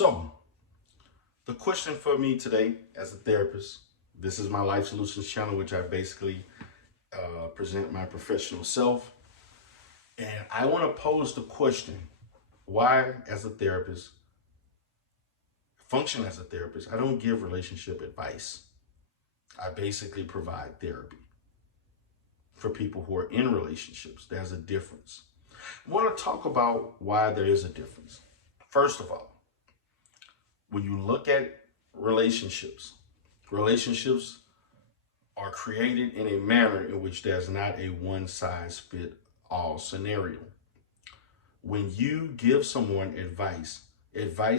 So, the question for me today as a therapist, this is my Life Solutions channel, which I basically present my professional self. And I want to pose the question, why as a therapist, function as a therapist, I don't give relationship advice. I basically provide therapy for people who are in relationships. There's a difference. I want to talk about why there is a difference. First of all, when you look at relationships are created in a manner in which there's not a one-size-fits-all scenario. When you give someone advice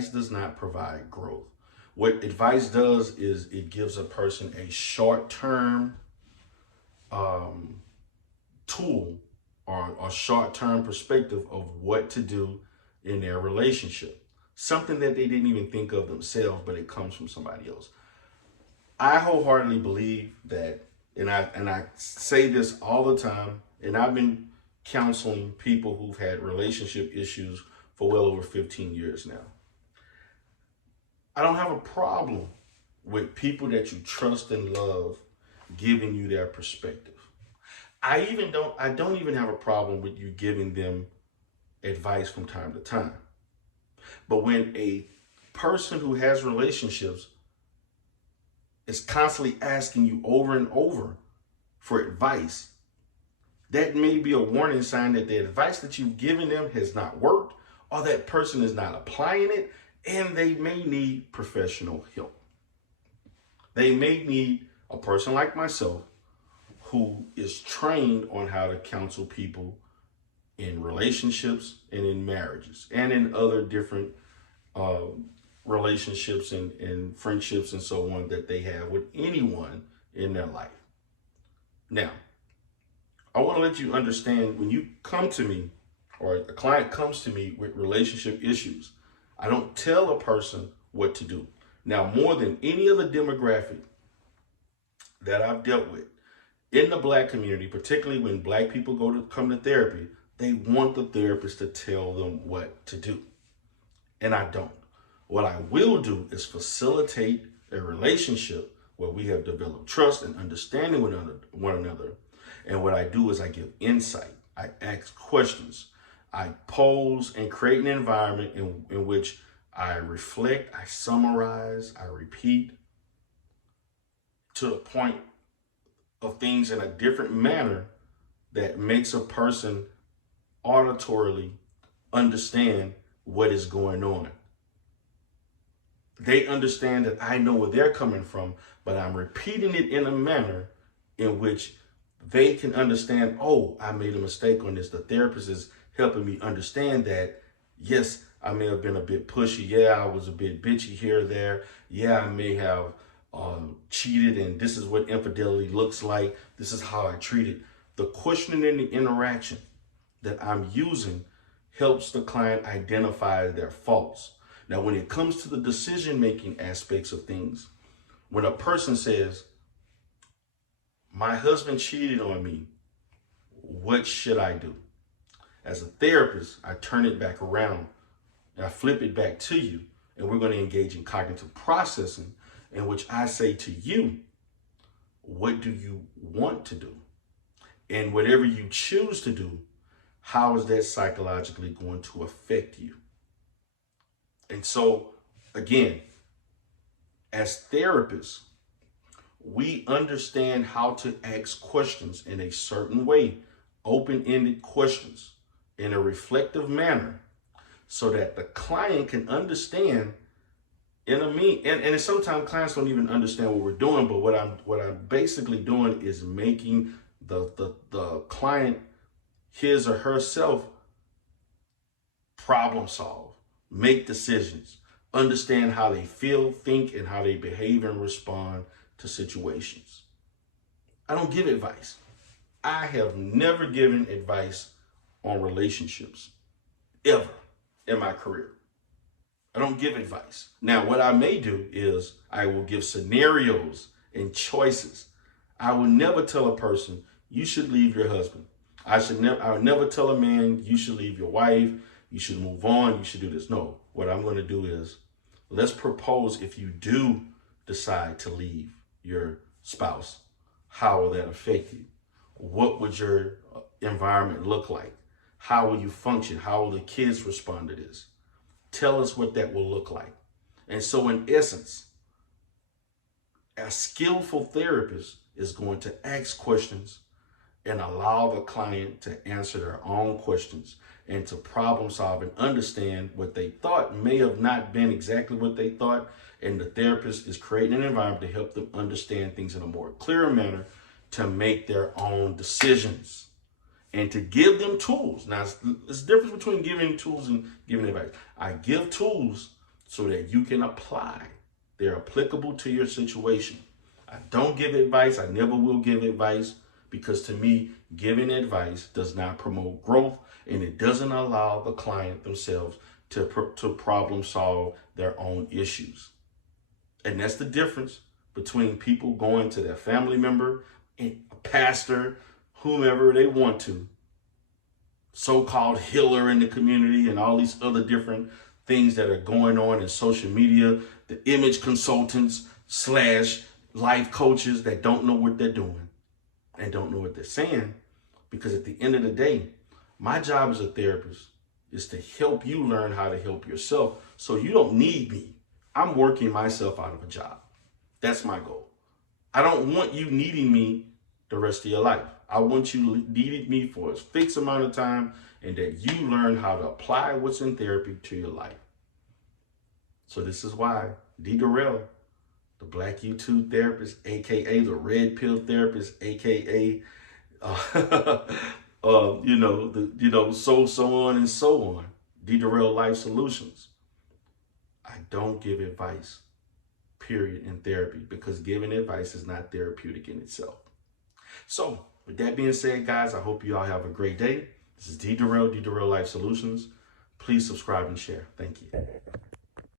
does not provide growth. What advice does is it gives a person a short-term tool or a short-term perspective of what to do in their relationship. Something that they didn't even think of themselves, but it comes from somebody else. I wholeheartedly believe that, and I say this all the time, and I've been counseling people who've had relationship issues for well over 15 years now. I don't have a problem with people that you trust and love giving you their perspective. I don't even have a problem with you giving them advice from time to time. But when a person who has relationships is constantly asking you over and over for advice, that may be a warning sign that the advice that you've given them has not worked, or that person is not applying it, and they may need professional help. They may need a person like myself who is trained on how to counsel people in relationships and in marriages and in other different relationships and friendships and so on that they have with anyone in their life. Now, I want to let you understand, when you come to me or a client comes to me with relationship issues, I don't tell a person what to do. Now, more than any other demographic that I've dealt with in the Black community, particularly when Black people come to therapy, they want the therapist to tell them what to do. And I don't. What I will do is facilitate a relationship where we have developed trust and understanding with one another. And what I do is I give insight. I ask questions. I pose and create an environment in which I reflect, I summarize, I repeat to the point of things in a different manner that makes a person auditorily understand what is going on. They understand that I know where they're coming from, but I'm repeating it in a manner in which they can understand, oh, I made a mistake on this. The therapist is helping me understand that, yes, I may have been a bit pushy. Yeah, I was a bit bitchy here or there. Yeah, I may have cheated, and this is what infidelity looks like. This is how I treat it. The questioning and the interaction that I'm using helps the client identify their faults. Now, when it comes to the decision-making aspects of things, when a person says, my husband cheated on me, what should I do? As a therapist, I turn it back around and I flip it back to you, and we're going to engage in cognitive processing, in which I say to you, what do you want to do? And whatever you choose to do, how is that psychologically going to affect you? And so, again, as therapists, we understand how to ask questions in a certain way, open-ended questions in a reflective manner, so that the client can understand and sometimes clients don't even understand what we're doing, but what I'm basically doing is making the client, his or herself, problem solve, make decisions, understand how they feel, think, and how they behave and respond to situations. I don't give advice. I have never given advice on relationships, ever, in my career. I don't give advice. Now, what I may do is I will give scenarios and choices. I will never tell a person, you should leave your husband. I would never tell a man, you should leave your wife, you should move on, you should do this. No, what I'm going to do is let's propose if you do decide to leave your spouse. How will that affect you? What would your environment look like? How will you function? How will the kids respond to this? Tell us what that will look like. And so in essence, a skillful therapist is going to ask questions and allow the client to answer their own questions and to problem solve and understand what they thought may have not been exactly what they thought. And the therapist is creating an environment to help them understand things in a more clear manner to make their own decisions and to give them tools. Now, there's a difference between giving tools and giving advice. I give tools so that you can apply. They're applicable to your situation. I don't give advice. I never will give advice, because to me, giving advice does not promote growth, and it doesn't allow the client themselves to problem solve their own issues. And that's the difference between people going to their family member, a pastor, whomever they want to, so-called healer in the community, and all these other different things that are going on in social media, the image consultants / life coaches that don't know what they're doing and don't know what they're saying. Because at the end of the day, my job as a therapist is to help you learn how to help yourself so you don't need me. I'm working myself out of a job. That's my goal. I don't want you needing me the rest of your life. I want you needing me for a fixed amount of time, and that you learn how to apply what's in therapy to your life. So this is why D. Durrell, the Black YouTube therapist, aka the Red Pill therapist, aka so on and so on. D. Durrell Life Solutions. I don't give advice, period, in therapy, because giving advice is not therapeutic in itself. So with that being said, guys, I hope you all have a great day. This is D. Durrell Life Solutions. Please subscribe and share. Thank you.